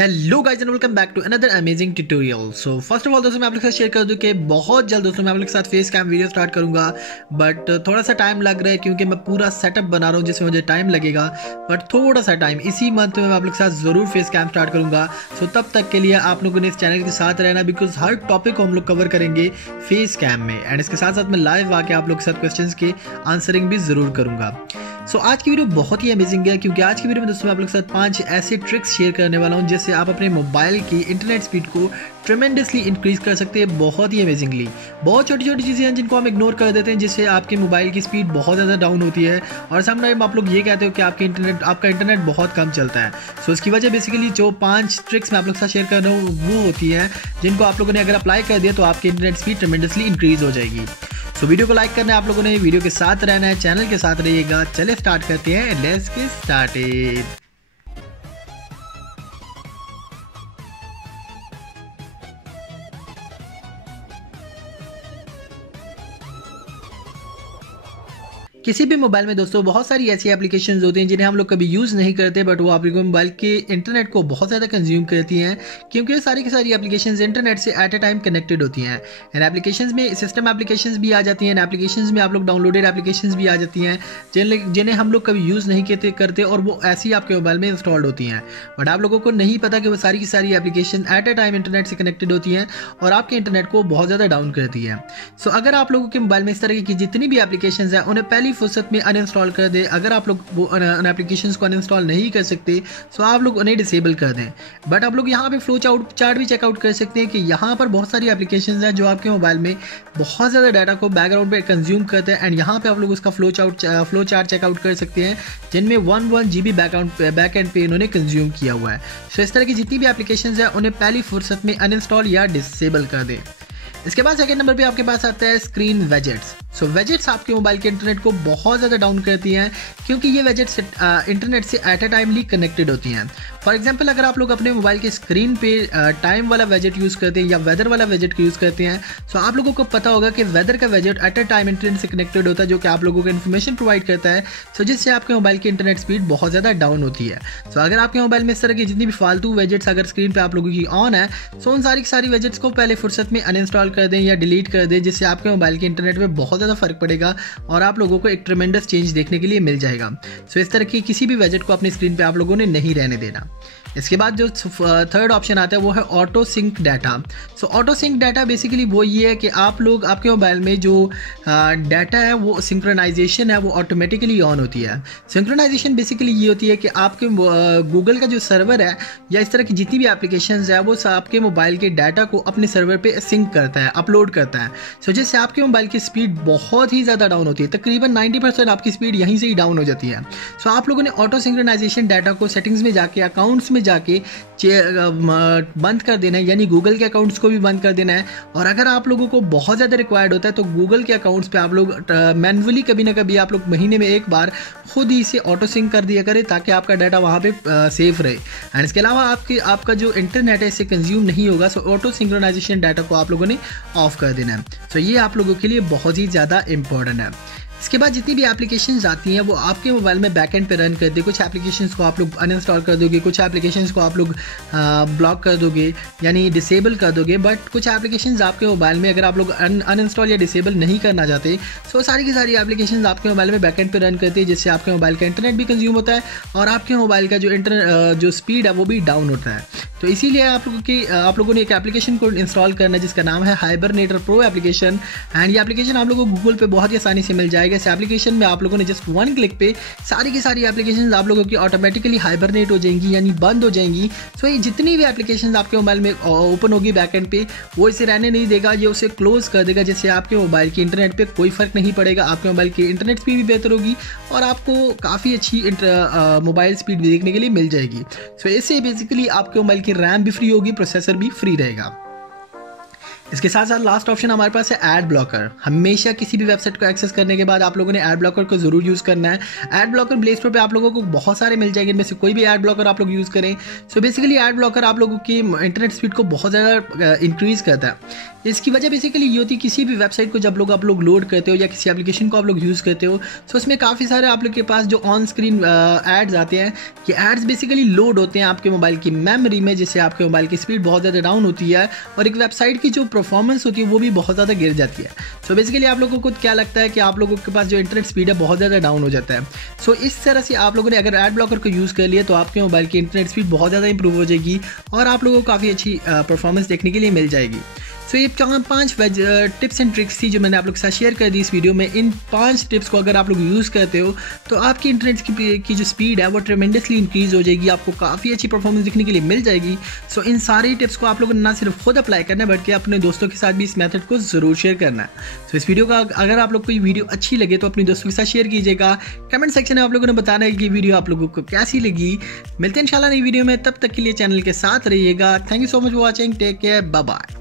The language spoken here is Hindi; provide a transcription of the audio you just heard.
Hello guys and welcome back to another amazing tutorial. So first of all दोस्तों मैं आप लोग के साथ शेयर कर दूं कि बहुत जल्द दोस्तों मैं आप लोग के साथ फेस कैम वीडियो स्टार्ट करूंगा, बट थोड़ा सा टाइम लग रहा है क्योंकि मैं पूरा सेटअप बना रहा हूं जिसमें मुझे टाइम लगेगा। बट थोड़ा सा टाइम इसी मंथ में मैं आप लोग के साथ ज़रूर फेस कैम स्टार्ट करूंगा। सो तब तक के लिए आप लोगों ने इस चैनल के साथ रहना, बिकॉज हर टॉपिक को हम लोग कवर करेंगे फेस कैम में, एंड इसके साथ साथ मैं लाइव आके आप लोग के साथ क्वेश्चन के आंसरिंग भी ज़रूर करूँगा। सो आज की वीडियो बहुत ही अमेजिंग है क्योंकि आज की वीडियो में दोस्तों मैं आप लोग के साथ 5 ऐसे ट्रिक्स शेयर करने वाला हूं जिससे आप अपने मोबाइल की इंटरनेट स्पीड को ट्रेमेंडसली इंक्रीज कर सकते हैं, बहुत ही अमेजिंगली। बहुत छोटी छोटी चीज़ें हैं जिनको हम इग्नोर कर देते हैं, जिससे आपके मोबाइल की स्पीड बहुत ज़्यादा डाउन होती है और समटाइम आप लोग ये कहते हो कि आपका इंटरनेट बहुत कम चलता है। सो इसकी वजह बेसिकली जो 5 ट्रिक्स मैं आप लोग के साथ शेयर कर रहा हूँ वो होती है जिनको आप लोगों ने अगर अप्लाई कर दिया तो आपकी इंटरनेट स्पीड ट्रेमेंडसली इंक्रीज हो जाएगी। तो वीडियो को लाइक करना है आप लोगों ने, वीडियो के साथ रहना है, चैनल के साथ रहिएगा। चले स्टार्ट करते हैं, लेट्स गेट स्टार्टेड। किसी भी मोबाइल में दोस्तों बहुत सारी ऐसी एप्लीकेशंस होती हैं जिन्हें हम लोग कभी यूज़ नहीं करते, बट वो आपके मोबाइल के इंटरनेट को बहुत ज़्यादा कंज्यूम करती हैं क्योंकि ये सारी की सारी एप्लीकेशंस इंटरनेट से एट ए टाइम कनेक्टेड होती हैं। एंड एप्लीकेशंस में सिस्टम एप्लीकेशंस भी आ जाती हैं, एप्लीकेशंस में आप लोग डाउनलोडेड एप्लीकेशंस भी आ जाती हैं जिन्हें हम लोग कभी यूज़ नहीं करते और वो ऐसी आपके मोबाइल में इंस्टॉल्ड होती हैं। बट आप लोगों को नहीं पता कि वो सारी की सारी application at A time internet से कनेक्टेड होती हैं और आपके इंटरनेट को बहुत ज़्यादा डाउन करती है। सो अगर आप लोगों के मोबाइल में इस तरह की जितनी भी एप्लीकेशंस हैं उन्हें पहली फुर्सत में अनइंस्टॉल कर दें। अगर आप लोग वो उन एप्लीकेशंस को अनइंस्टॉल नहीं कर सकते तो आप लोग उन्हें डिसेबल कर दें। बट आप लोग यहाँ पे फ्लो चार्ट भी चेकआउट कर सकते हैं कि यहाँ पर बहुत सारी एप्लीकेशंस हैं जो आपके मोबाइल में बहुत ज़्यादा डाटा को बैकग्राउंड पे कंज्यूम करते हैं, एंड यहाँ पे आप लोग उसका फ्लो चार्ट चेकआउट कर सकते हैं जिनमें 1 GB बैक एंड पे इन्होंने कंज्यूम किया हुआ है। सो इस तरह की जितनी भी एप्लीकेशंस हैं उन्हें पहली फुर्सत में अनइंस्टॉल या डिसेबल कर दें। इसके बाद सेकंड नंबर पे आपके पास आता है स्क्रीन वेजेट्स। सो वेजेट्स आपके मोबाइल के इंटरनेट को बहुत ज़्यादा डाउन करती हैं क्योंकि ये वेजेट्स इंटरनेट से एट ए टाइमली कनेक्टेड होती हैं। फॉर एग्जांपल अगर आप लोग अपने मोबाइल की स्क्रीन पे टाइम वाला वेजेट यूज़ करते हैं या वेदर वाला वेजेट यूज़ करते हैं, सो आप लोगों को पता होगा कि वेदर का वेजेट एट ए टाइम इंटरनेट से कनेक्टेड होता है जो कि आप लोगों को इन्फॉर्मेशन प्रोवाइड करता है, सो जिससे आपके मोबाइल की इंटरनेट स्पीड बहुत ज़्यादा डाउन होती है। सो अगर आपके मोबाइल में इस तरह की जितनी भी फालतू वेजेट्स अगर स्क्रीन पर आप लोगों की ऑन है, सो उन सारी वेजेट्स को पहले फुर्सत में अनइंस्टॉल कर दें या डिलीट कर दें, जिससे आपके मोबाइल के इंटरनेट में बहुत ज़्यादा फर्क पड़ेगा और आप लोगों को एक ट्रेमेंडस चेंज देखने के लिए मिल जाएगा। सो इस तरह की किसी भी वेजेट को अपनी स्क्रीन पे आप लोगों ने नहीं रहने देना। इसके बाद जो थर्ड ऑप्शन आता है वो है ऑटो सिंक डाटा। सो ऑटो सिंक डाटा बेसिकली वो ये है कि आप लोग आपके मोबाइल में जो डाटा है वो सिंक्रोनाइजेशन है वो ऑटोमेटिकली ऑन होती है। सिंक्रोनाइजेशन बेसिकली ये होती है कि आपके गूगल का जो सर्वर है या इस तरह की जितनी भी एप्लीकेशंस है वो आपके मोबाइल के डाटा को अपने सर्वर पे सिंक करता है, अपलोड करता है। सो जिससे आपके मोबाइल की स्पीड बहुत ही ज़्यादा डाउन होती है, तकरीबन 90% आपकी स्पीड यहीं से ही डाउन हो जाती है। सो आप लोगों ने ऑटो सिंक्रोनाइजेशन डाटा को सेटिंग्स में जाके अकाउंट्स में जाके बंद कर देना है, यानी गूगल के अकाउंट्स को भी बंद कर देना है। और अगर आप लोगों को बहुत ज़्यादा रिक्वायर्ड होता है तो गूगल के अकाउंट्स पे आप लोग मैन्युअली कभी ना कभी आप लोग महीने में एक बार खुद ही इसे ऑटो सिंक कर दिया करें ताकि आपका डाटा वहाँ पे सेफ रहे। एंड इसके अलावा आपका जो इंटरनेट है इससे कंज्यूम नहीं होगा। सो ऑटो सिंक्रोनाइजेशन डाटा को आप लोगों ने ऑफ कर देना है। सो ये आप लोगों के लिए बहुत ही ज़्यादा इंपॉर्टेंट है। इसके बाद जितनी भी एप्लीकेशंस आती हैं वो आपके मोबाइल में बैकएंड पे रन करते हैं। कुछ एप्लीकेशंस को आप लोग अनइंस्टॉल कर दोगे, कुछ एप्लीकेशंस को आप लोग ब्लॉक कर दोगे यानी डिसेबल कर दोगे। बट कुछ एप्लीकेशंस आपके मोबाइल में अगर आप लोग अनइंस्टॉल या डिसेबल नहीं करना चाहते, सो सारी की सारी एप्लीकेशंस आपके मोबाइल में बैकएंड पे रन करती है, जिससे आपके मोबाइल का इंटरनेट भी कंज्यूम होता है और आपके मोबाइल का जो स्पीड है वो भी डाउन होता है। तो इसीलिए आप लोगों ने एक एप्लीकेशन को इंस्टॉल करना है जिसका नाम है हाइबरनेटर प्रो एप्लीकेशन। एंड ये एप्लीकेशन आप लोगों को गूगल पे बहुत ही आसानी से मिल जाएगा। इस एप्लीकेशन में आप लोगों ने जस्ट 1 क्लिक पे सारी की सारी एप्लीकेशन आप लोगों की ऑटोमेटिकली हाइबरनेट हो जाएंगी यानी बंद हो जाएंगी। सो ये जितनी भी एप्लीकेशन आपके मोबाइल में ओपन होगी बैकएंड पे वो इसे रहने नहीं देगा, ये उसे क्लोज कर देगा, जिससे आपके मोबाइल की इंटरनेट पे कोई फर्क नहीं पड़ेगा। आपके मोबाइल की इंटरनेट स्पीड भी बेहतर होगी और आपको काफ़ी अच्छी मोबाइल स्पीड भी देखने के लिए मिल जाएगी। सो इससे बेसिकली आपके मोबाइल की रैम भी फ्री होगी, प्रोसेसर भी फ्री रहेगा। इसके साथ साथ लास्ट ऑप्शन हमारे पास है एड ब्लॉकर। हमेशा किसी भी वेबसाइट को एक्सेस करने के बाद आप लोगों ने एड ब्लॉकर को जरूर यूज़ करना है। एड ब्लॉकर प्ले स्टोर पे आप लोगों को बहुत सारे मिल जाएंगे, इनमें से कोई भी एड ब्लॉकर आप लोग यूज़ करें। सो बेसिकली एड ब्लॉकर आप लोगों की इंटरनेट स्पीड को बहुत ज़्यादा इंक्रीज़ करता है। इसकी वजह बेसिकली ये होती है, किसी भी वेबसाइट को जब आप लोग लोड करते हो या किसी एप्लीकेशन को आप लोग यूज़ करते हो तो उसमें काफ़ी सारे आप लोग के पास जो ऑन स्क्रीन एड्स आते हैं, ये एड्स बेसिकली लोड होते हैं आपके मोबाइल की मेमोरी में, जिससे आपके मोबाइल की स्पीड बहुत ज़्यादा डाउन होती है और एक वेबसाइट की जो परफॉर्मेंस होती है वो भी बहुत ज़्यादा गिर जाती है। सो बेसिकली आप लोगों को क्या लगता है कि आप लोगों के पास जो इंटरनेट स्पीड है बहुत ज़्यादा डाउन हो जाता है। सो इस तरह से आप लोगों ने अगर एड ब्लॉकर को यूज़ कर लिया तो आपके मोबाइल की इंटरनेट स्पीड बहुत ज़्यादा इंप्रूव हो जाएगी और आप लोगों को काफ़ी अच्छी परफॉर्मेंस देखने के लिए मिल जाएगी। सो ये 5 टिप्स एंड ट्रिक्स थी जो मैंने आप लोग के साथ शेयर कर दी इस वीडियो में। इन 5 टिप्स को अगर आप लोग यूज़ करते हो तो आपकी इंटरनेट की जो स्पीड है वो ट्रेमेंडसली इंक्रीज़ हो जाएगी, आपको काफ़ी अच्छी परफॉर्मेंस दिखने के लिए मिल जाएगी। सो इन सारी टिप्स को आप लोगों ने ना सिर्फ खुद अप्लाई करना है बल्कि अपने दोस्तों के साथ भी इस मेथड को ज़रूर शेयर करना है। सो इस वीडियो का अगर आप लोग को ये वीडियो अच्छी लगे तो अपने दोस्तों के साथ शेयर कीजिएगा। कमेंट सेक्शन में आप लोगों ने बताना है कि वीडियो आप लोगों को कैसी लगी। मिलते हैं इंशाल्लाह नई वीडियो में, तब तक के लिए चैनल के साथ रहिएगा। Thank you so much for watching, take care, bye bye.